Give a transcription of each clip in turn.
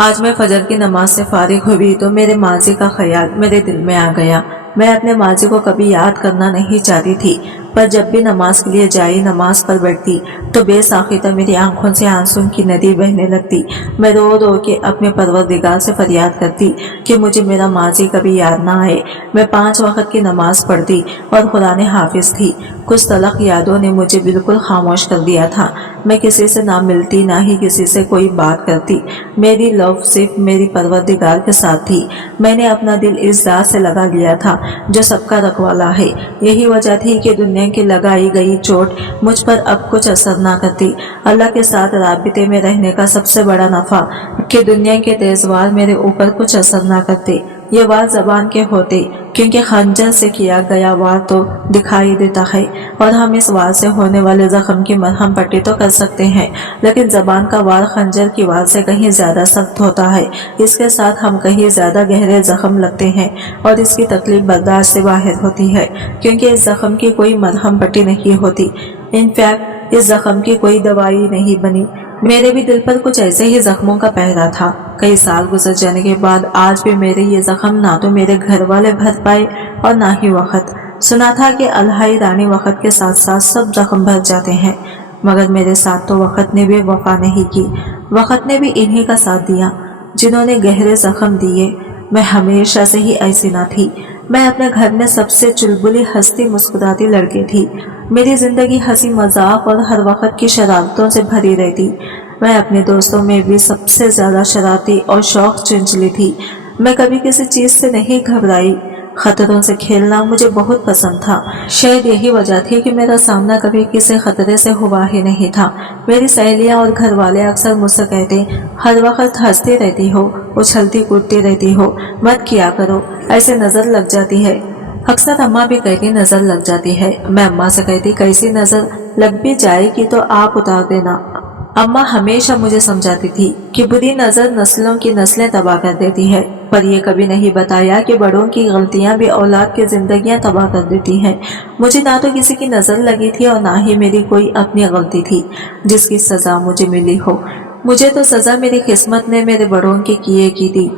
آج میں فجر کی نماز سے فارغ ہوئی تو میرے ماضی کا خیال میرے دل میں آ گیا۔ میں اپنے ماضی کو کبھی یاد کرنا نہیں چاہتی تھی، پر جب بھی نماز کے لیے جائی نماز پر بیٹھتی تو بے ساختہ میری آنکھوں سے آنسوں کی ندی بہنے لگتی۔ میں رو رو کے اپنے پروردگار سے فریاد کرتی کہ مجھے میرا ماضی کبھی یاد نہ آئے۔ میں 5 وقت کی نماز پڑھتی اور قرآن حافظ تھی۔ کچھ تلخ یادوں نے مجھے بالکل خاموش کر دیا تھا۔ میں کسی سے نہ ملتی نہ ہی کسی سے کوئی بات کرتی۔ میری لو صرف میری پروردگار کے ساتھ تھی۔ میں نے اپنا دل اس ذات سے لگا لیا تھا جو سب کا رکھوالا ہے۔ یہی وجہ تھی کہ دنیا کی لگائی گئی چوٹ مجھ پر اب کچھ اثر نہ کرتی۔ اللہ کے ساتھ رابطے میں رہنے کا سب سے بڑا نفع کہ دنیا کے تیز وار میرے اوپر کچھ اثر نہ کرتے۔ یہ وار زبان کے ہوتے، کیونکہ خنجر سے کیا گیا وار تو دکھائی دیتا ہے اور ہم اس وار سے ہونے والے زخم کی مرہم پٹی تو کر سکتے ہیں، لیکن زبان کا وار خنجر کی وار سے کہیں زیادہ سخت ہوتا ہے۔ اس کے ساتھ ہم کہیں زیادہ گہرے زخم لگتے ہیں اور اس کی تکلیف برداشت سے باہر ہوتی ہے، کیونکہ اس زخم کی کوئی مرہم پٹی نہیں ہوتی۔ انفیکٹ اس زخم کی کوئی دوائی نہیں بنی۔ میرے بھی دل پر کچھ ایسے ہی زخموں کا پہرا تھا۔ کئی سال گزر جانے کے بعد آج بھی میرے یہ زخم نہ تو میرے گھر والے بھر پائے اور نہ ہی وقت۔ سنا تھا کہ الہی رانی وقت کے ساتھ ساتھ سب زخم بھر جاتے ہیں، مگر میرے ساتھ تو وقت نے بھی وفا نہیں کی۔ وقت نے بھی انہی کا ساتھ دیا جنہوں نے گہرے زخم دیے۔ میں ہمیشہ سے ہی ایسی نہ تھی۔ میں اپنے گھر میں سب سے چلبلی ہنستی مسکراتی لڑکی تھی۔ میری زندگی ہنسی مذاق اور ہر وقت کی شرارتوں سے بھری رہتی۔ میں اپنے دوستوں میں بھی سب سے زیادہ شرارتی اور شوق چنچلی تھی۔ میں کبھی کسی چیز سے نہیں گھبرائی۔ خطروں سے کھیلنا مجھے بہت پسند تھا۔ شاید یہی وجہ تھی کہ میرا سامنا کبھی کسی خطرے سے ہوا ہی نہیں تھا۔ میری سہیلیاں اور گھر والے اکثر مجھ سے کہتے، ہر وقت ہنستی رہتی ہو، اچھلتی کودتی رہتی ہو، مت کیا کرو، ایسے نظر لگ جاتی ہے۔ اکثر اماں بھی کہتی نظر لگ جاتی ہے۔ میں اماں سے کہتی کیسی نظر لگ بھی جائے گی تو آپ اتار دینا۔ اماں ہمیشہ مجھے سمجھاتی تھی کہ بری نظر نسلوں کی نسلیں تباہ کر دیتی ہے، پر یہ کبھی نہیں بتایا کہ بڑوں کی غلطیاں بھی اولاد کی زندگیاں تباہ کر دیتی ہیں۔ مجھے نہ تو کسی کی نظر لگی تھی اور نہ ہی میری کوئی اپنی غلطی تھی جس کی سزا مجھے ملی ہو۔ مجھے تو سزا میری قسمت نے میرے بڑوں کے کیے کی دی۔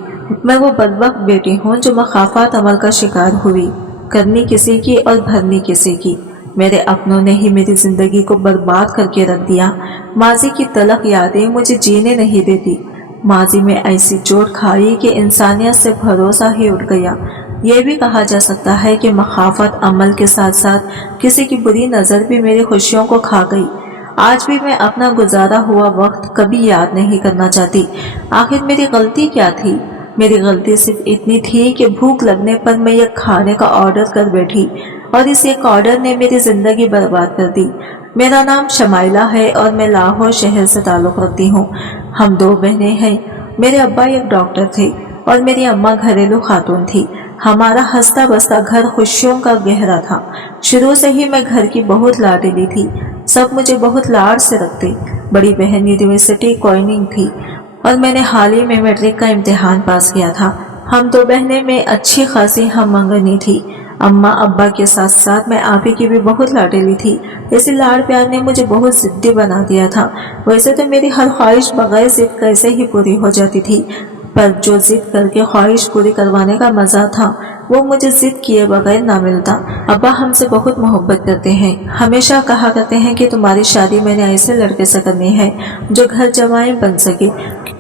میں وہ بدبخت بیٹی ہوں جو مخافات عمل کا شکار ہوئی، کرنی کسی کی اور بھرنی کسی کی۔ میرے اپنوں نے ہی میری زندگی کو برباد کر کے رکھ دیا۔ ماضی کی تلخ یادیں مجھے جینے نہیں دیتی۔ ماضی میں ایسی چوٹ کھائی کہ انسانیت سے بھروسہ ہی اٹھ گیا۔ یہ بھی کہا جا سکتا ہے کہ مخافت عمل کے ساتھ ساتھ کسی کی بری نظر بھی میری خوشیوں کو کھا گئی۔ آج بھی میں اپنا گزارا ہوا وقت کبھی یاد نہیں کرنا چاہتی۔ آخر میری غلطی کیا تھی؟ میری غلطی صرف اتنی تھی کہ بھوک لگنے پر میں یہ کھانے کا آرڈر کر بیٹھی اور اس ایک آرڈر نے میری زندگی برباد کر دی۔ میرا نام شمائلہ ہے اور میں لاہور شہر سے تعلق رکھتی ہوں۔ ہم 2 بہنیں ہیں۔ میرے ابا ایک ڈاکٹر تھے اور میری اماں گھریلو خاتون تھی۔ ہمارا ہنستا بستا گھر خوشیوں کا گہرا تھا۔ شروع سے ہی میں گھر کی بہت لاڈلی تھی۔ سب مجھے بہت لاڈ سے رکھتے۔ بڑی بہن یونیورسٹی کوئننگ تھی اور میں نے حال ہی میں میٹرک کا امتحان پاس کیا تھا۔ ہم 2 بہنیں میں اچھی خاصی ہم منگنی تھی۔ اماں ابا کے ساتھ ساتھ میں آپی کی بھی بہت لاڈلی تھی۔ اسی لاڑ پیار نے مجھے بہت ضدی بنا دیا تھا۔ ویسے تو میری ہر خواہش بغیر ضد کیسے ہی پوری ہو جاتی تھی، پر جو ضد کر کے خواہش پوری کروانے کا مزہ تھا وہ مجھے ضد کیے بغیر نہ ملتا۔ ابا ہم سے بہت محبت کرتے ہیں۔ ہمیشہ کہا کرتے ہیں کہ تمہاری شادی میں نے ایسے لڑکے سے کرنی ہے جو گھر جمائے بن سکے،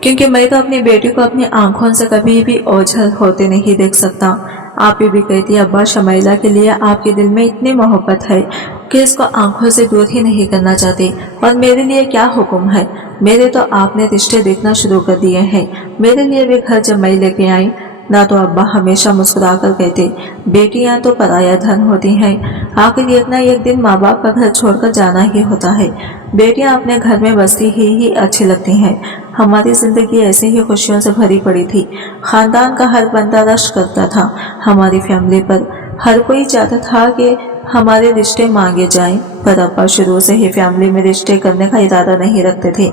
کیونکہ میں تو اپنی بیٹی کو اپنی آنکھوں سے کبھی بھی اوجھل ہوتے نہیں دیکھ سکتا۔ آپ بھی کہتی ابا شمائلہ کے لیے آپ کے دل میں اتنی محبت ہے کہ اس کو آنکھوں سے دور ہی نہیں کرنا چاہتے، اور میرے لیے کیا حکم ہے؟ میرے تو آپ نے رشتے دیکھنا شروع کر دیے ہیں۔ میرے لیے بھی گھر جمائی لے کے آئیں۔ نہ تو ابا ہمیشہ مسکرا کر کہتے بیٹیاں تو پرایا دھن ہوتی ہیں، آخر ایک نہ ایک دن ماں باپ کا گھر چھوڑ کر جانا ہی ہوتا ہے، بیٹیاں اپنے گھر میں بستی ہی اچھی لگتی ہیں۔ ہماری زندگی ایسے ہی خوشیوں سے بھری پڑی تھی۔ خاندان کا ہر بندہ رشک کرتا تھا ہماری فیملی پر۔ ہر کوئی چاہتا تھا کہ ہمارے رشتے مانگے جائیں، پر ابا شروع سے ہی فیملی میں رشتے کرنے کا ارادہ نہیں رکھتے تھے۔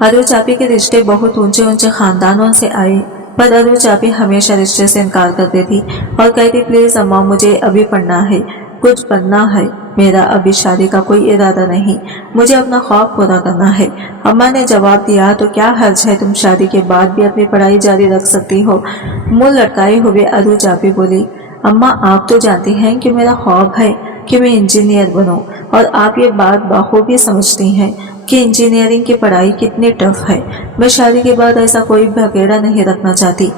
ارو چاپی کے رشتے بہت اونچے اونچے خاندانوں سے آئے، پر ارو چاپی ہمیشہ رشتے سے انکار کرتی تھی اور کہتی پلیز اماں مجھے ابھی پڑھنا ہے، کچھ بننا ہے، मेरा अभी शादी का कोई इरादा नहीं, मुझे अपना ख्वाब पूरा करना है। अम्मा ने जवाब दिया, तो क्या हर्ज है, तुम शादी के बाद भी अपनी पढ़ाई जारी रख सकती हो। मुंह लटकाए हुए अरु जाबी बोली, अम्मा आप तो जानती हैं कि मेरा ख्वाब है कि मैं इंजीनियर बनूं, और आप ये बात बखूबी समझती हैं कि इंजीनियरिंग की पढ़ाई कितनी टफ है। मैं शादी के बाद ऐसा कोई भगेड़ा नहीं रखना चाहती।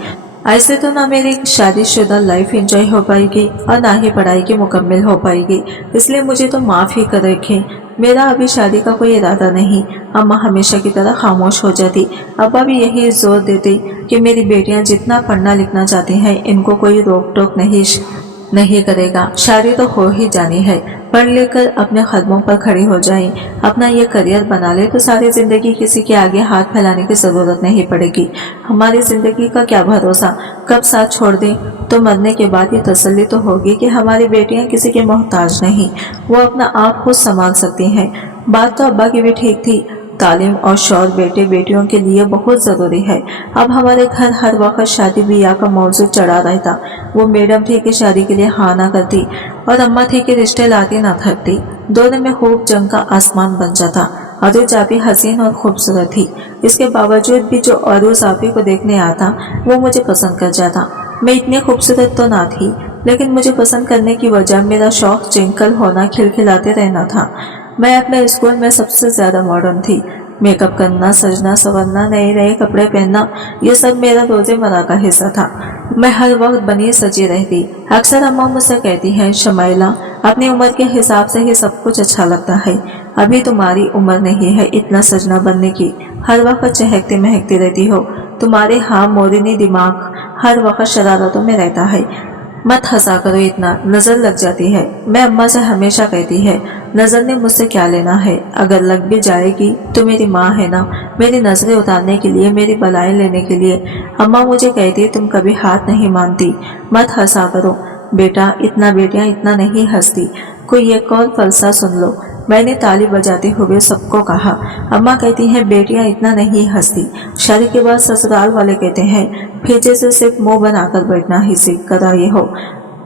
ऐसे तो ना मेरी शादीशुदा लाइफ एंजॉय हो पाएगी और ना ही पढ़ाई की मुकम्मल हो पाएगी, इसलिए मुझे तो माफ़ ही कर रखें। मेरा अभी शादी का कोई इरादा नहीं। अम्मा हमेशा की तरह खामोश हो जाती। अब्बा भी यही जोर देते कि मेरी बेटियां जितना पढ़ना लिखना चाहती हैं, इनको कोई रोक टोक नहीं करेगा। शादी तो हो ही जानी है, पढ़ लेकर अपने कदमों पर खड़ी हो जाए, अपना ये करियर बना ले तो सारी जिंदगी किसी के आगे हाथ फैलाने की जरूरत नहीं पड़ेगी। हमारी जिंदगी का क्या भरोसा, कब साथ छोड़ दें, तो मरने के बाद ये तसल्ली तो होगी कि हमारी बेटियां किसी के मोहताज नहीं, वो अपना आप खुद संभाल सकती हैं। बात तो अब्बा की भी ठीक थी। तालीम और शौर बेटे बेटियों के लिए बहुत ज़रूरी है। अब हमारे घर हर वक्त शादी ब्याह का मौजू चढ़ा रहता। वो मैडम थी कि शादी के लिए हाँ ना करती, और अम्मा थी कि रिश्ते लाती ना थकती। दोनों में खूब जंग का आसमान बन जाता। अरु जाबी हसीन और खूबसूरत थी, इसके बावजूद भी जो अरु जाबी को देखने आता वो मुझे पसंद कर जाता। मैं इतनी खूबसूरत तो ना थी, लेकिन मुझे पसंद करने की वजह मेरा शौक चिंकल होना, खिलखिलाते रहना था। मैं अपने स्कूल में सबसे ज्यादा मॉडर्न थी। मेकअप करना, सजना संवरना, नए नए कपड़े पहनना, ये सब मेरा रोजेमर्रा का हिस्सा था। मैं हर वक्त बनी सजी रहती। अक्सर अम्मा मुझसे कहती हैं, शमाइला अपनी उम्र के हिसाब से ही सब कुछ अच्छा लगता है, अभी तुम्हारी उम्र नहीं है इतना सजना बनने की, हर वक्त चहकती महकती रहती हो। तुम्हारे हाँ मोरिनी दिमाग हर वक्त शरारतों में रहता है। मत हंसा करो इतना, नजर लग जाती है। मैं अम्मा से हमेशा कहती है, नजर ने मुझसे क्या लेना है, अगर लग भी जाएगी तो मेरी माँ है ना, मेरी नजरें उतारने के लिए, मेरी बलाएं लेने के लिए। अम्मा मुझे कहती, तुम कभी हाथ नहीं मानती, मत हंसा करो बेटा, इतना बेटियां इतना नहीं हंसती। कोई एक और फलसा सुन लो। मैंने ताली बजाते हुए सबको कहा। अम्मा कहती हैं, बेटियां इतना नहीं हंसती, शादी के बाद ससुराल वाले कहते हैं भेजे से सिर्फ मुंह बनाकर बैठना ही सीख कर आए हो।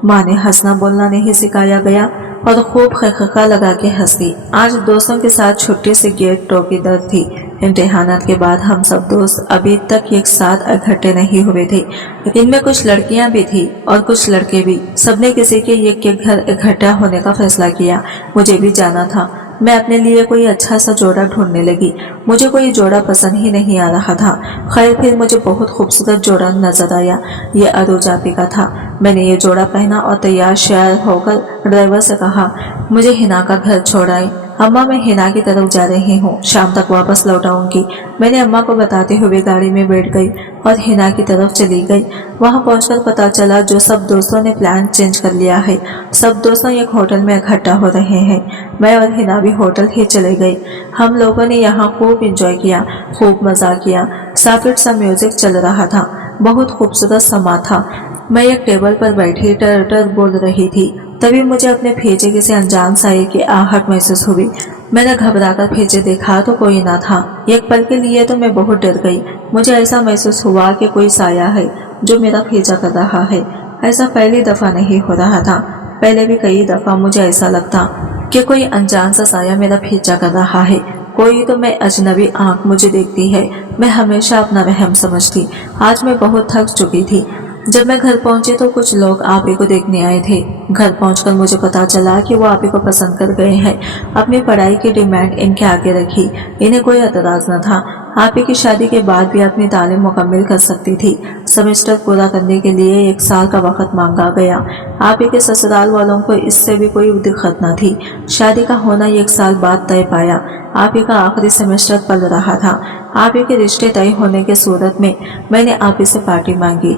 माँ ने हंसना बोलना नहीं सिखाया गया और खूब खखा लगा के हंसती। आज दोस्तों के साथ छुट्टी से गेट टोकीदर थी। इम्तिहानात के बाद हम सब दोस्त अभी तक एक साथ इकट्ठे नहीं हुए थे। इनमें कुछ लड़कियां भी थी और कुछ लड़के भी। सबने किसी के एक के घर इकट्ठा होने का फैसला किया। मुझे भी जाना था। मैं अपने लिए कोई अच्छा सा जोड़ा ढूंढने लगी। मुझे कोई जोड़ा पसंद ही नहीं आ रहा था। खैर फिर मुझे बहुत खूबसूरत जोड़ा नजर आया। ये अरु जाबी का था। मैंने ये जोड़ा पहना और तैयार श्यार होकर ड्राइवर से कहा, मुझे हिना का घर छोड़ाए। अम्मा मैं हिना की तरफ जा रही हूँ, शाम तक वापस लौट आऊंगी। मैंने अम्मा को बताते हुए गाड़ी में बैठ गई और हिना की तरफ चली गई। वहां पहुंचकर पता चला जो सब दोस्तों ने प्लान चेंज कर लिया है। सब दोस्तों एक होटल में इकट्ठा हो रहे हैं। मैं और हिना भी होटल ही चले गए। हम लोगों ने यहाँ खूब इंजॉय किया, खूब मजा किया। सॉफ्ट सा म्यूजिक चल रहा था, बहुत खूबसूरत समा था। मैं एक टेबल पर बैठी टर बोल रही थी। तभी मुझे अपने भेजे किसी अनजान साये की आहट महसूस हुई। मैंने घबराकर भेजे देखा तो कोई ना था। एक पल के लिए तो मैं बहुत डर गई। मुझे ऐसा महसूस हुआ कि कोई साया है जो मेरा भेजा कर रहा है। ऐसा पहली दफा नहीं हो रहा था, पहले भी कई दफा मुझे ऐसा लगता कि कोई अनजान सा साया मेरा भेजा कर रहा है। कोई तो मैं अजनबी आंख मुझे देखती है। मैं हमेशा अपना वहम समझती। आज मैं बहुत थक चुकी थी। जब मैं घर पहुंची तो कुछ लोग आपी को देखने आए थे। घर पहुंचकर मुझे पता चला कि वो आपी को पसंद कर गए हैं। अपनी पढ़ाई की डिमांड इनके आगे रखी। इन्हें कोई एतराज न था। आपी की शादी के बाद भी अपनी तालीम मुकम्मल कर सकती थी। सेमेस्टर पूरा करने के लिए 1 साल का वक्त मांगा गया। आपी के ससुराल वालों को इससे भी कोई दिक्कत न थी। शादी का होना 1 साल बाद तय पाया। आपी का आखिरी सेमेस्टर पल रहा था। आपी के रिश्ते तय होने की सूरत में मैंने आपी से पार्टी मांगी।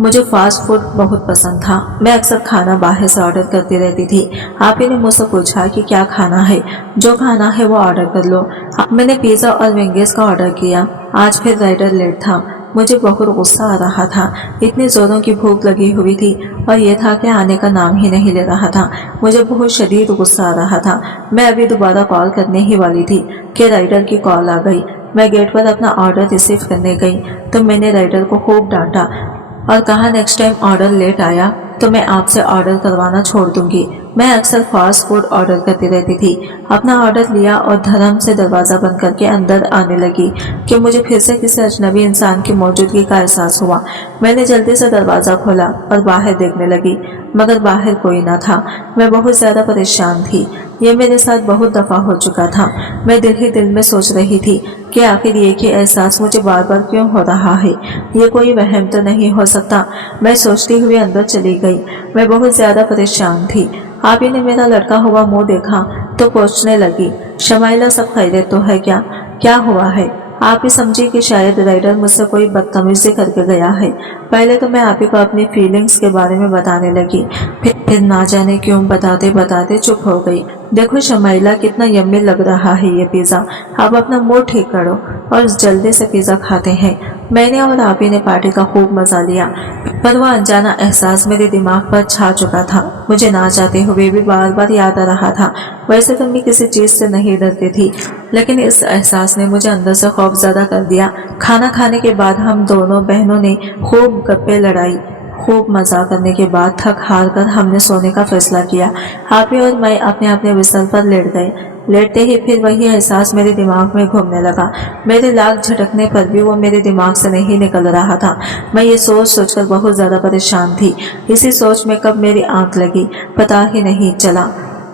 मुझे फास्ट फूड बहुत पसंद था। मैं अक्सर खाना बाहर से ऑर्डर करती रहती थी। आप ही ने मुझसे पूछा कि क्या खाना है, जो खाना है वो ऑर्डर कर लो। मैंने पिज़्ज़ा और विंगेस का ऑर्डर किया। आज फिर राइडर लेट था। मुझे बहुत गुस्सा आ रहा था। इतनी जोरों की भूख लगी हुई थी और यह था कि आने का नाम ही नहीं ले रहा था। मुझे बहुत शदीद गुस्सा आ रहा था। मैं अभी दोबारा कॉल करने ही वाली थी कि राइडर की कॉल आ गई। मैं गेट पर अपना ऑर्डर रिसीव करने गई तो मैंने राइडर को खूब डांटा और कहा, नेक्स्ट टाइम ऑर्डर लेट आया तो मैं आपसे ऑर्डर करवाना छोड़ दूंगी। मैं अक्सर फास्ट फूड ऑर्डर करती रहती थी। अपना ऑर्डर लिया और धर्म से दरवाजा बंद करके अंदर आने लगी कि मुझे फिर से किसी अजनबी इंसान की मौजूदगी का एहसास हुआ। मैंने जल्दी से दरवाजा खोला और बाहर देखने लगी, मगर बाहर कोई न था। मैं बहुत ज्यादा परेशान थी। ये मेरे साथ बहुत दफा हो चुका था। मैं दिल ही दिल में सोच रही थी कि आखिर ये कि एहसास मुझे बार बार क्यों हो रहा है। ये कोई वहम तो नहीं हो सकता। मैं सोचती हुई अंदर चली गई। मैं बहुत ज्यादा परेशान थी। आप ही ने मेरा लड़का हुआ मुंह देखा तो पूछने लगी, शमाइला सब खैरियत तो है क्या? क्या हुआ है? आप ही समझी कि शायद राइडर मुझसे कोई बदतमीजी करके गया है। पहले तो मैं आप ही को अपनी फीलिंग्स के बारे में बताने लगी, फिर ना जाने क्यों बताते बताते चुप हो गई। देखो शमाइला, कितना यम्मी लग रहा है ये पिज्जा। आप अपना मूड ठीक करो और जल्दी से पिज्जा खाते हैं। मैंने और आप ही ने पार्टी का खूब मजा लिया, पर वह अनजाना एहसास मेरे दिमाग पर छा चुका था। मुझे ना चाहते हुए भी बार बार याद आ रहा था। वैसे तो मैं किसी चीज से नहीं डरती थी, लेकिन इस एहसास ने मुझे अंदर से खौफजदा कर दिया। खाना खाने के बाद हम दोनों बहनों ने खूब गप्पे लड़ाई। खूब मजा करने के बाद थक हार कर हमने सोने का फैसला किया। हाफी और मैं अपने अपने बिस्तर पर लेट गए। लेटते ही फिर वही एहसास मेरे दिमाग में घूमने लगा। मेरे लाख झटकने पर भी वो मेरे दिमाग से नहीं निकल रहा था। मैं ये सोच सोचकर बहुत ज्यादा परेशान थी। इसी सोच में कब मेरी आंख लगी पता ही नहीं चला।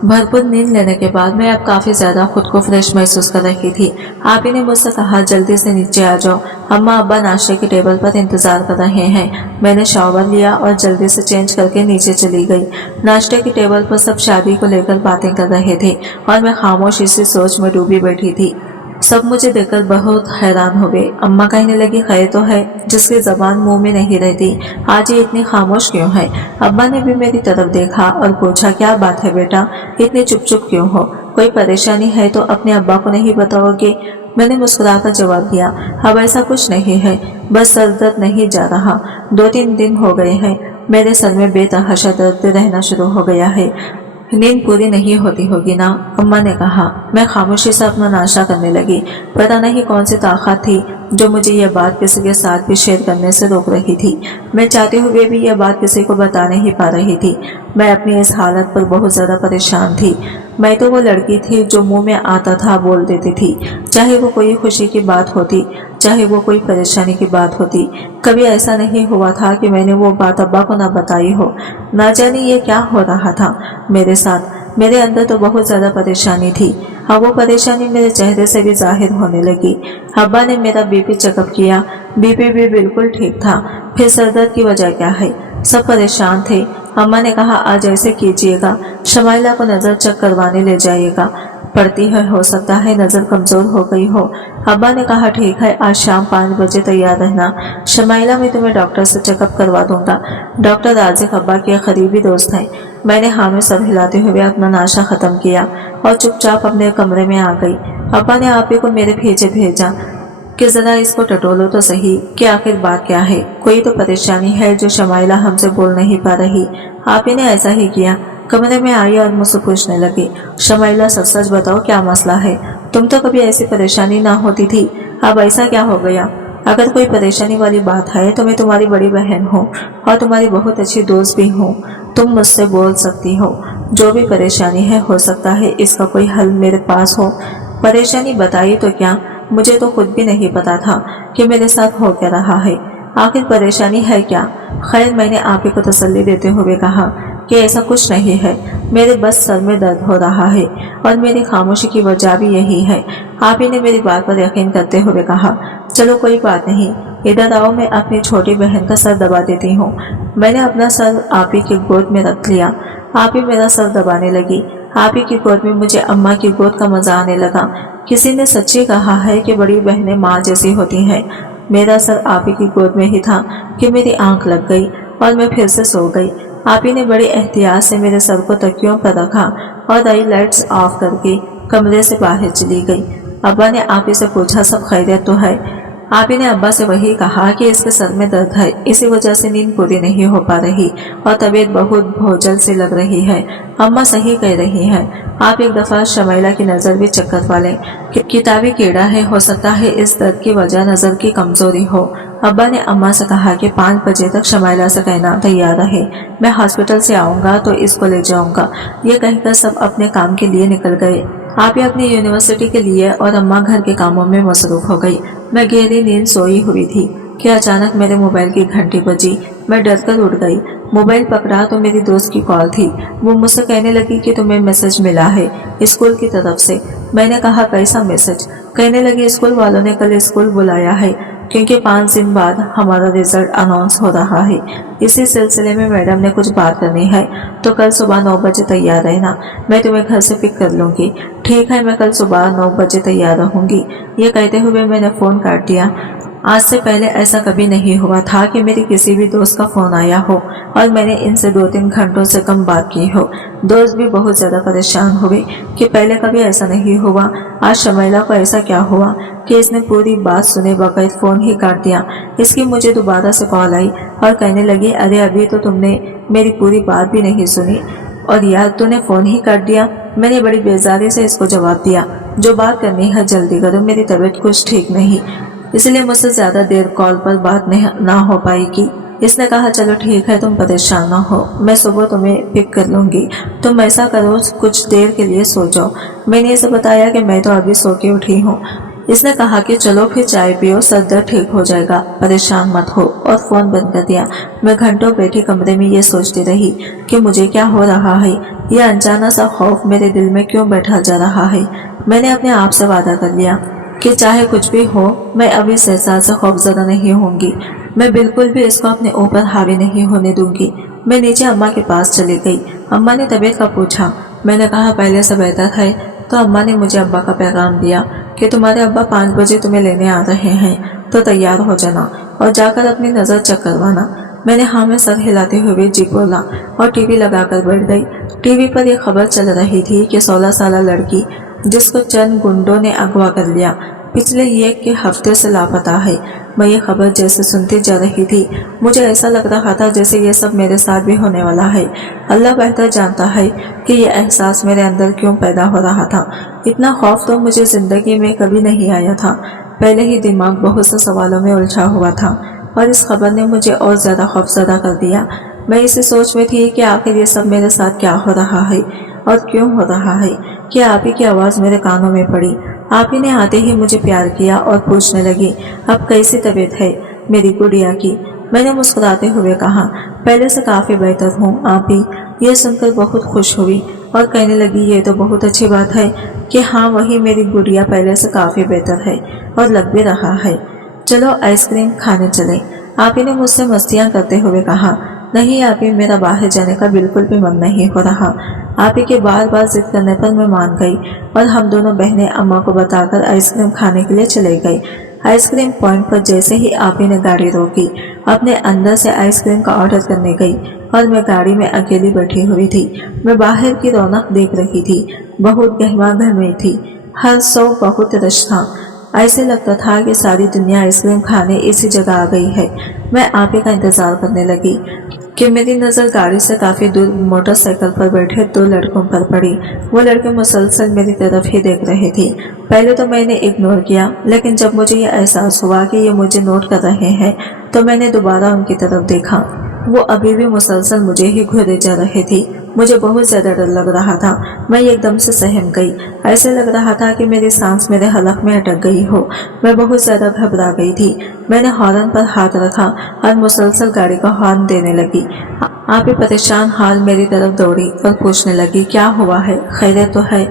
भरपूर नींद लेने के बाद मैं अब काफी ज्यादा खुद को फ्रेश महसूस कर रही थी। आप ही ने मुझसे कहा, जल्दी से नीचे आ जाओ, अम्मा अब्बा नाश्ते की टेबल पर इंतजार कर रहे हैं। मैंने शावर लिया और जल्दी से चेंज करके नीचे चली गई। नाश्ते की टेबल पर सब शादी को लेकर बातें कर रहे थे और मैं खामोश इसी सोच में डूबी बैठी थी। सब मुझे देखकर बहुत हैरान हो गए। अम्मा कहने लगी, खैर तो है, जिसकी जबान मुंह में नहीं रहती आज ये इतनी खामोश क्यों है? अब्बा ने भी मेरी तरफ देखा और पूछा, क्या बात है बेटा, इतनी चुप चुप क्यों हो? कोई परेशानी है तो अपने अब्बा को नहीं बताओगे? मैंने मुस्कुराकर जवाब दिया, अब ऐसा कुछ नहीं है, बस सर दर्द नहीं जा रहा। 2-3 दिन हो गए हैं मेरे सर में बेतहाशा दर्द रहना शुरू हो गया है। नींद पूरी नहीं होती होगी ना? अम्मा ने कहा। मैं खामोशी से अपना नाश्ता करने लगी। पता नहीं कौन सी ताकत थी जो मुझे यह बात किसी के साथ भी शेयर करने से रोक रही थी। मैं चाहते हुए भी यह बात किसी को बता नहीं पा रही थी। मैं अपनी इस हालत पर बहुत ज्यादा परेशान थी। मैं तो वो लड़की थी जो मुंह में आता था बोल देती थी, चाहे वो कोई खुशी की बात होती, चाहे वो कोई परेशानी की बात होती। कभी ऐसा नहीं हुआ था कि मैंने वो बात अब्बा को ना बताई हो। ना जाने ये क्या हो रहा था मेरे साथ। मेरे अंदर तो बहुत ज्यादा परेशानी थी। अब वो परेशानी मेरे चेहरे से भी जाहिर होने लगी। अब्बा ने मेरा बीपी चेकअप किया, बीपी भी बिल्कुल ठीक था। फिर सर दर्द की वजह क्या है? सब परेशान थे। अम्मा ने कहा, आज ऐसे कीजिएगा, शमाइला को नजर चेक करवाने ले जाइएगा, पड़ती है, हो सकता है नजर कमजोर हो गई हो। अब्बा ने कहा, ठीक है, आज शाम 5 बजे तैयार रहना, शमाइला मैं तुम्हें डॉक्टर से चेकअप करवा दूंगा। डॉक्टर राजिक अब्बा के करीबी दोस्त हैं। मैंने हाँ में सर हिलाते हुए अपना नाश्ता खत्म किया और चुपचाप अपने कमरे में आ गई। अब्बा ने आप ही को मेरे पीछे भेजा कि जरा इसको टटोलो तो सही कि आखिर बात क्या है। कोई तो परेशानी है जो शमाइला हमसे बोल नहीं पा रही। आप ही ने ऐसा ही किया। कमरे में आई और मुझसे पूछने लगी, शमाइला सच सच बताओ क्या मसला है? तुम तो कभी ऐसी परेशानी ना होती थी, अब ऐसा क्या हो गया? अगर कोई परेशानी वाली बात है तो मैं तुम्हारी बड़ी बहन हूँ और तुम्हारी बहुत अच्छी दोस्त भी हूँ। तुम मुझसे बोल सकती हो। जो भी परेशानी है, हो सकता है इसका कोई हल मेरे पास हो। परेशानी बताई तो क्या, मुझे तो खुद भी नहीं पता था कि मेरे साथ हो क्या रहा है। आखिर परेशानी है क्या? खैर, मैंने आप ही को तसल्ली देते हुए कहा कि ऐसा कुछ नहीं है, मेरे बस सर में दर्द हो रहा है और मेरी खामोशी की वजह भी यही है। आप ही ने मेरी बात पर यकीन करते हुए कहा, चलो कोई बात नहीं, इधर आओ, मैं अपनी छोटी बहन का सर दबा देती हूँ। मैंने अपना सर आप ही की गोद में रख लिया। आप ही मेरा सर दबाने लगी। आप ही की गोद में मुझे अम्मा की गोद का मजा आने लगा। किसी ने सच्ची कहा है कि बड़ी बहनें माँ जैसी होती हैं। मेरा सर आप ही की गोद में ही था कि मेरी आंख लग गई और मैं फिर से सो गई। आप ही ने बड़ी एहतियात से मेरे सर को तकियों पर रखा और आई लाइट्स ऑफ करके कमरे से बाहर चली गई। अब्बा ने आप ही से पूछा, सब खैरियत तो है? आप ही ने अब्बा से वही कहा कि इसके सर में दर्द है, इसी वजह से नींद पूरी नहीं हो पा रही और तबीयत बहुत भोजल सी लग रही है। अम्मा सही कह रही हैं। आप एक दफा शमैला की नजर भी चेक करवा लें। किताबी कीड़ा है, हो सकता है इस दर्द की वजह नजर की कमजोरी हो। अब्बा ने अम्मा से कहा कि 5 बजे तक शमैला से कहना तैयार रहे, मैं हॉस्पिटल से आऊंगा तो इसको ले जाऊंगा। ये कहकर सब अपने काम के लिए निकल गए। आप ही अपनी यूनिवर्सिटी के लिए और अम्मा घर के कामों में मसरूफ हो गई। मैं गहरी नींद सोई हुई थी कि अचानक मेरे मोबाइल की घंटी बजी। मैं डर कर उठ गई। मोबाइल पकड़ा तो मेरी दोस्त की कॉल थी। वो मुझसे कहने लगी कि तुम्हें मैसेज मिला है स्कूल की तरफ से। मैंने कहा कैसा मैसेज? कहने लगी स्कूल वालों ने कल स्कूल बुलाया है क्योंकि 5 दिन बाद हमारा रिजल्ट अनाउंस हो रहा है। इसी सिलसिले में मैडम ने कुछ बात करनी है तो कल सुबह 9 बजे तैयार रहना, मैं तुम्हें घर से पिक कर लूंगी। ठीक है, मैं कल सुबह 9 बजे तैयार रहूंगी। ये कहते हुए मैंने फोन काट दिया। आज से पहले ऐसा कभी नहीं हुआ था कि मेरे किसी भी दोस्त का फोन आया हो और मैंने इनसे 2-3 घंटों से कम बात की हो। दोस्त भी बहुत ज्यादा परेशान हुए कि पहले कभी ऐसा नहीं हुआ। आज शमैला को ऐसा क्या हुआ कि इसने पूरी बात सुने बगैर फोन ही काट दिया। इसकी मुझे दोबारा से कॉल आई और कहने लगी अरे अभी तो तुमने मेरी पूरी बात भी नहीं सुनी और यार तूने फोन ही काट दिया। मैंने बड़ी बेजारी से इसको जवाब दिया, जो बात करनी है जल्दी करो, मेरी तबीयत कुछ ठीक नहीं, इसलिए मुझसे ज्यादा देर कॉल पर बात ना हो पाएगी। इसने कहा चलो ठीक है, तुम परेशान ना हो, मैं सुबह तुम्हें पिक कर लूंगी। तुम ऐसा करो कुछ देर के लिए सो जाओ। मैंने इसे बताया कि मैं तो अभी सो के उठी हूँ। इसने कहा कि चलो फिर चाय पियो, सर दर्द ठीक हो जाएगा, परेशान मत हो, और फोन बंद कर दिया। मैं घंटों बैठी कमरे में ये सोचती रही कि मुझे क्या हो रहा है, यह अनजाना सा खौफ मेरे दिल में क्यों बैठा जा रहा है। मैंने अपने आप से वादा कर लिया कि चाहे कुछ भी हो मैं अभी शहजाद से खौफजदा नहीं होंगी। मैं बिल्कुल भी इसको अपने ऊपर हावी नहीं होने दूंगी। मैं नीचे अम्मा के पास चली गई। अम्मा ने तबीयत का पूछा। मैंने कहा पहले से बेहतर है। तो अम्मा ने मुझे अब्बा का पैगाम दिया कि तुम्हारे अब्बा 5 बजे तुम्हें लेने आ रहे हैं, तो तैयार हो जाना और जाकर अपनी नजर चेक करवाना। मैंने हाँ में सर हिलाते हुए जी बोला और टीवी लगाकर बैठ गई। टीवी पर यह खबर चल रही थी कि 16 साल लड़की जिसको चंद गुंडों ने अगवा कर लिया, पिछले 1 हफ्ते से लापता है। मैं ये खबर जैसे सुनती जा रही थी, मुझे ऐसा लग रहा था जैसे ये सब मेरे साथ भी होने वाला है। अल्लाह बेहतर जानता है कि ये एहसास मेरे अंदर क्यों पैदा हो रहा था। इतना खौफ तो मुझे जिंदगी में कभी नहीं आया था। पहले ही दिमाग बहुत से सवालों में उलझा हुआ था और इस खबर ने मुझे और ज्यादा खौफजदा कर दिया। मैं इसी सोच में थी कि आखिर ये सब मेरे साथ क्या हो रहा है और क्यों हो रहा है कि आप ही की आवाज़ मेरे कानों में पड़ी। आप ही ने आते ही मुझे प्यार किया और पूछने लगी अब कैसी तबीयत है मेरी गुड़िया की। मैंने मुस्कुराते हुए कहा पहले से काफ़ी बेहतर हूँ आप ही। ये सुनकर बहुत खुश हुई और कहने लगी ये तो बहुत अच्छी बात है कि हाँ वही मेरी गुड़िया पहले से काफ़ी बेहतर है और लग भी रहा है। चलो आइसक्रीम खाने चले। आप ही ने मुझसे मस्तियाँ करते हुए कहा नहीं आप ही, मेरा बाहर जाने का बिल्कुल भी मन नहीं हो रहा। आप ही के बार बार जिद करने पर मैं मान गई और हम दोनों बहनें अम्मा को बताकर आइसक्रीम खाने के लिए चले गए। आइसक्रीम पॉइंट पर जैसे ही आप ही ने गाड़ी रोकी, अपने अंदर से आइसक्रीम का ऑर्डर करने गई और मैं गाड़ी में अकेली बैठी हुई थी। मैं बाहर की रौनक देख रही थी, बहुत गहमा गहमी थी, हर सौ बहुत रश था। ऐसे लगता था कि सारी दुनिया आइसक्रीम खाने इसी जगह आ गई है। मैं आप ही का इंतजार करने लगी कि मेरी नज़र गाड़ी से काफ़ी दूर मोटरसाइकिल पर बैठे 2 लड़कों पर पड़ी। वो लड़के मुसलसल मेरी तरफ ही देख रहे थे। पहले तो मैंने इग्नोर किया, लेकिन जब मुझे ये एहसास हुआ कि ये मुझे नोट कर रहे हैं तो मैंने दोबारा उनकी तरफ देखा। वो अभी भी मुसलसल मुझे ही घूरे जा रहे थे। मुझे बहुत ज्यादा डर लग रहा था। मैं एकदम से सहम गई। ऐसे लग रहा था कि मेरी सांस मेरे हलक में अटक गई हो। मैं बहुत ज्यादा घबरा गई थी। मैंने हॉर्न पर हाथ रखा और मुसलसल गाड़ी का हॉर्न देने लगी। आप ही परेशान हाल मेरी तरफ दौड़ी और पूछने लगी क्या हुआ है, खैरियत तो है?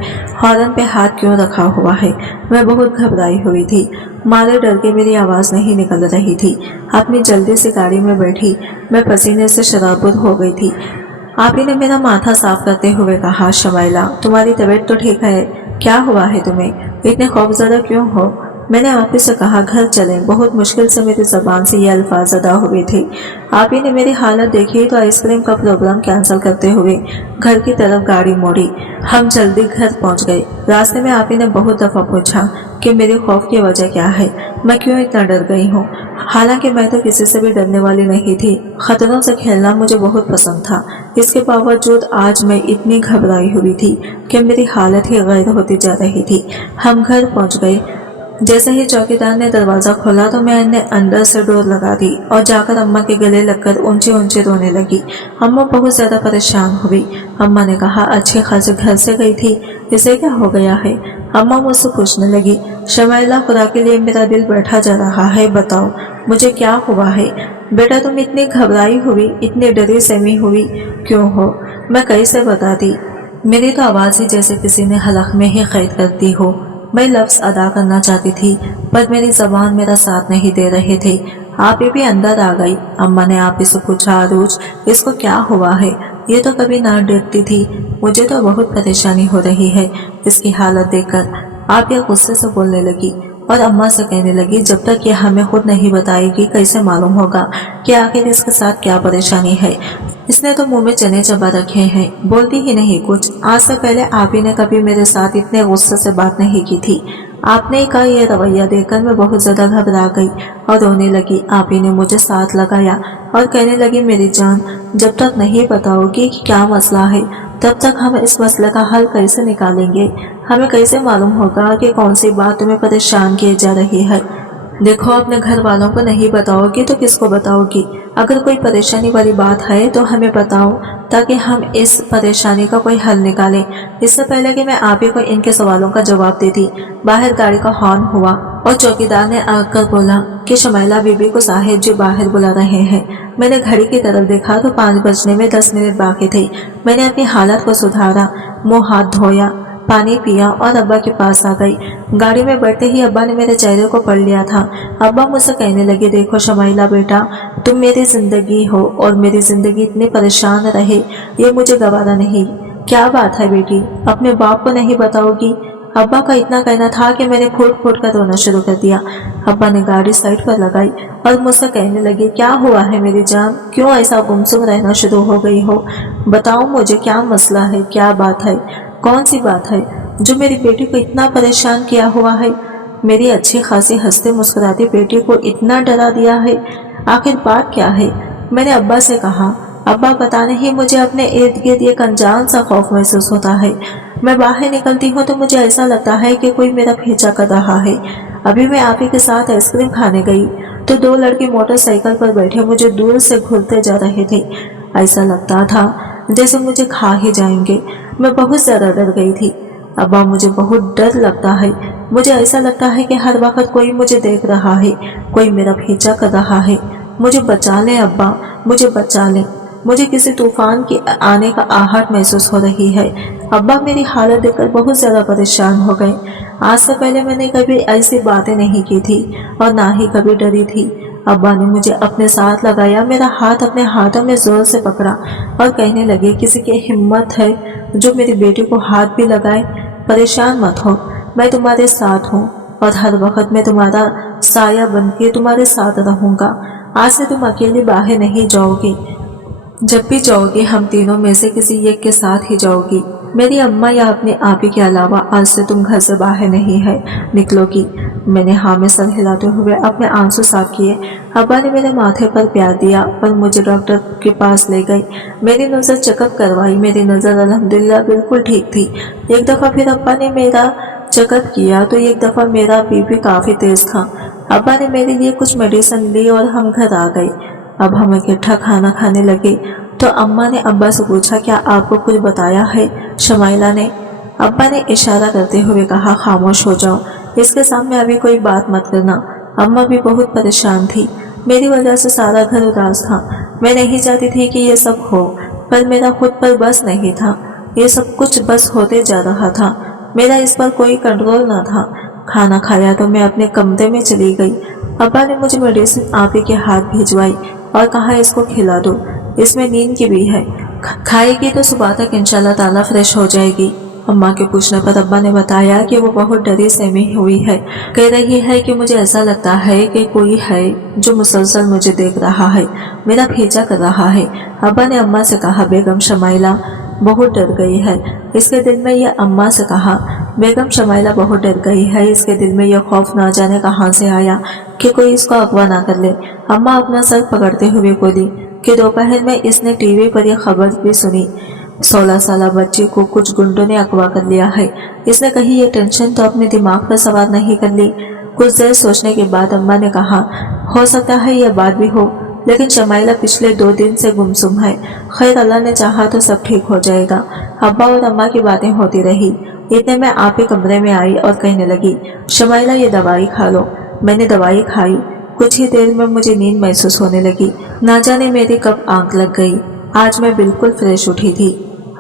हॉर्न पे हाथ क्यों रखा हुआ है? मैं बहुत घबराई हुई थी। मारे डर के मेरी आवाज़ नहीं निकल रही थी। अपनी जल्दी से गाड़ी में बैठी। मैं पसीने से शराबुर हो गई थी। आप ही ने मेरा माथा साफ करते हुए कहा शमैला तुम्हारी तबीयत तो ठीक है, क्या हुआ है तुम्हें, इतने खौफजदा क्यों हो? मैंने आप ही से कहा घर चलें। बहुत मुश्किल से मेरी ज़बान से ये अल्फाज अदा हुए थे। आप ही ने मेरी हालत देखी तो आइसक्रीम का प्रोग्राम कैंसिल करते हुए घर की तरफ गाड़ी मोड़ी। हम जल्दी घर पहुंच गए। रास्ते में आप ही ने बहुत दफ़ा पूछा कि मेरे खौफ की वजह क्या है, मैं क्यों इतना डर गई हूँ। हालांकि मैं तो किसी से भी डरने वाली नहीं थी। खतरों से खेलना मुझे बहुत पसंद था। इसके बावजूद आज मैं इतनी घबराई हुई थी कि मेरी हालत ही गैर होती जा रही थी। हम घर पहुंच गए। जैसे ही चौकीदार ने दरवाजा खोला तो मैंने अंदर से डोर लगा दी और जाकर अम्मा के गले लगकर ऊंचे ऊंचे रोने लगी। अम्मा बहुत ज्यादा परेशान हुई। अम्मा ने कहा, अच्छे खासे घर से गई थी, इसे क्या हो गया है। अम्मा मुझसे पूछने लगी, शमाइला, खुदा के लिए मेरा दिल बैठा जा रहा है, बताओ मुझे क्या हुआ है। बेटा, तुम इतनी घबराई हुई, इतनी डरी सहमी हुई क्यों हो, मैं कैसे बताती। मेरी तो आवाज ही जैसे किसी ने हलक में ही कैद कर दी हो। मैं लफ्ज अदा करना चाहती थी पर मेरी जबान मेरा साथ नहीं दे रहे थे। आप भी अंदर आ गई। अम्मा ने आप ही से पूछा, आरूज इसको क्या हुआ है, ये तो कभी ना डरती थी, मुझे तो बहुत परेशानी हो रही है इसकी हालत देखकर। आप ये गुस्से से बोलने लगी और अम्मा से कहने लगी, जब तक ये हमें खुद नहीं बताएगी कैसे मालूम होगा कि आखिर इसके साथ क्या परेशानी है। इसने तो मुंह में चने चबा रखे हैं, बोलती ही नहीं कुछ। आज से पहले आप ही ने कभी मेरे साथ इतने गुस्से से बात नहीं की थी। आपने का ये रवैया देखकर मैं बहुत ज्यादा घबरा गई और रोने लगी। आप ही ने मुझे साथ लगाया और कहने लगी, मेरी जान, जब तक नहीं बताओगी कि क्या मसला है तब तक हम इस मसले का हल कैसे निकालेंगे। हमें कैसे मालूम होगा कि कौन सी बात तुम्हें परेशान किए जा रही है। देखो, अपने घर वालों को नहीं बताओगी तो किसको बताओगी। अगर कोई परेशानी वाली बात है तो हमें बताओ ताकि हम इस परेशानी का कोई हल निकालें। इससे पहले कि मैं आप ही को इनके सवालों का जवाब देती, बाहर गाड़ी का हॉर्न हुआ और चौकीदार ने आकर बोला कि शमाइला बीबी को साहिब जी बाहर बुला रहे हैं। मैंने घड़ी की तरफ देखा तो 5 बजने में 10 मिनट बाकी थे। मैंने अपनी हालत को सुधारा, मुंह हाथ धोया, पानी पिया और अब्बा के पास आ गई। गाड़ी में बैठते ही अब्बा ने मेरे चेहरे को पढ़ लिया था। अब्बा मुझसे कहने लगे, देखो शमाइला बेटा, तुम मेरी जिंदगी हो और मेरी जिंदगी इतनी परेशान रहे ये मुझे गवारा नहीं। क्या बात है बेटी, अपने बाप को नहीं बताओगी। अब्बा का इतना कहना था कि मैंने फूट फूट कर रोना शुरू कर दिया। अब्बा ने गाड़ी साइड पर लगाई और मुझसे कहने लगे, क्या हुआ है मेरी जान, क्यों ऐसा गुमसुम रहना शुरू हो गई हो। बताओ मुझे क्या मसला है, क्या बात है, कौन सी बात है जो मेरी बेटी को इतना परेशान किया हुआ है। मेरी अच्छी खासी हंसते मुस्कुराती बेटी को इतना डरा दिया है, आखिर बात क्या है। मैंने अब्बा से कहा, अब्बा पता नहीं मुझे अपने इर्द गिर्द एक अनजान सा खौफ महसूस होता है। मैं बाहर निकलती हूँ तो मुझे ऐसा लगता है कि कोई मेरा पीछा कर रहा है। अभी मैं आप ही के साथ आइसक्रीम खाने गई तो 2 लड़के मोटरसाइकिल पर बैठे मुझे दूर से घूरते जा रहे थे। ऐसा लगता था जैसे मुझे खा ही जाएंगे। मैं बहुत ज्यादा डर गई थी। अब्बा, मुझे बहुत डर लगता है। मुझे ऐसा लगता है कि हर वक्त कोई मुझे देख रहा है, कोई मेरा पीछा कर रहा है। मुझे बचा ले अब्बा, मुझे बचा ले। मुझे किसी तूफान के आने का आहट महसूस हो रही है। अब्बा मेरी हालत देखकर बहुत ज्यादा परेशान हो गए। आज से पहले मैंने कभी ऐसी बातें नहीं की थी और ना ही कभी डरी थी। अब्बा ने मुझे अपने साथ लगाया, मेरा हाथ अपने हाथों में जोर से पकड़ा और कहने लगे, किसी की हिम्मत है जो मेरी बेटी को हाथ भी लगाए। परेशान मत हो, मैं तुम्हारे साथ हूँ और हर वक्त मैं तुम्हारा साया बनके तुम्हारे साथ रहूंगा। आज से तुम अकेले बाहर नहीं जाओगी। जब भी जाओगी हम तीनों में से किसी एक के साथ ही जाओगी। मेरी अम्मा या अपने आप ही के अलावा आज से तुम घर से बाहर नहीं है निकलोगी। मैंने हाँ में सर हिलाते हुए अपने आंसू साफ किए। अब्बा ने मेरे माथे पर प्यार दिया और मुझे डॉक्टर के पास ले गई। मेरी नज़र चेकअप करवाई। मेरी नज़र अल्हम्दुलिल्लाह बिल्कुल ठीक थी। एक दफ़ा फिर अब्बा ने मेरा चेकअप किया तो एक दफ़ा मेरा बीपी काफ़ी तेज़ था। अब्बा ने मेरे लिए कुछ मेडिसिन ली और हम घर आ गए। अब हम इकट्ठा खाना खाने लगे तो अम्मा ने अब्बा से पूछा, क्या आपको कुछ बताया है शमाइला ने। अब्बा ने इशारा करते हुए कहा, खामोश हो जाओ, इसके सामने अभी कोई बात मत करना। अम्मा भी बहुत परेशान थी। मेरी वजह से सारा घर उदास था। मैं नहीं चाहती थी कि ये सब हो, पर मेरा खुद पर बस नहीं था। ये सब कुछ बस होते जा रहा था, मेरा इस पर कोई कंट्रोल ना था। खाना खाया तो मैं अपने कमरे में चली गई। अब्बा ने मुझे मेडिसिन आप ही के हाथ भिजवाई और कहा, इसको खिला दो, इसमें नींद की भी है, खाएगी तो सुबह तक इंशाल्लाह ताला फ्रेश हो जाएगी। अम्मा के पूछने पर अब्बा ने बताया कि वो बहुत डरी सहमी हुई है। कह रही है कि मुझे ऐसा लगता है कि कोई है जो मुसलसल मुझे देख रहा है, मेरा पीछा कर रहा है। अब्बा ने अम्मा से कहा, बेगम शमाइला बहुत डर गई है। इसके दिल में यह अम्मा से कहा, बेगम शमाइला बहुत डर गई है। इसके दिल में यह खौफ ना जाने कहां से आया कि कोई इसको अगवा ना कर ले। अम्मा अपना सर पकड़ते हुए बोली कि दोपहर में इसने टीवी पर यह खबर भी सुनी, 16 साल बच्ची को कुछ गुंडों ने अगवा कर लिया है। इसने कहीं ये टेंशन तो अपने दिमाग पर सवार नहीं कर ली। कुछ देर सोचने के बाद अम्मा ने कहा, हो सकता है यह बात भी हो, लेकिन शमाइला पिछले 2 दिन से गुमसुम है। खैर, अल्लाह ने चाहा तो सब ठीक हो जाएगा। अब्बा और अम्मा की बातें होती रही। इतने में आप ही कमरे में आई और कहने लगी, शमाइला ये दवाई खा लो। मैंने दवाई खाई। कुछ ही देर में मुझे नींद महसूस होने लगी। ना जाने मेरी कब आंख लग गई। आज मैं बिल्कुल फ्रेश उठी थी।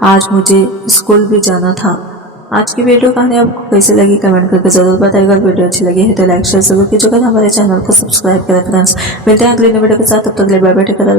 आज मुझे स्कूल भी जाना था। आज की वीडियो कहानी आपको कैसी लगी कमेंट करके जरूर बताइएगा। वीडियो अच्छी लगी है तो लाइक शेयर जरूर कीजिएगा। हमारे चैनल को सब्सक्राइब करें फ्रेंड्स। मिलते हैं अगले वीडियो के साथ, तब तक के लिए बाय बाय।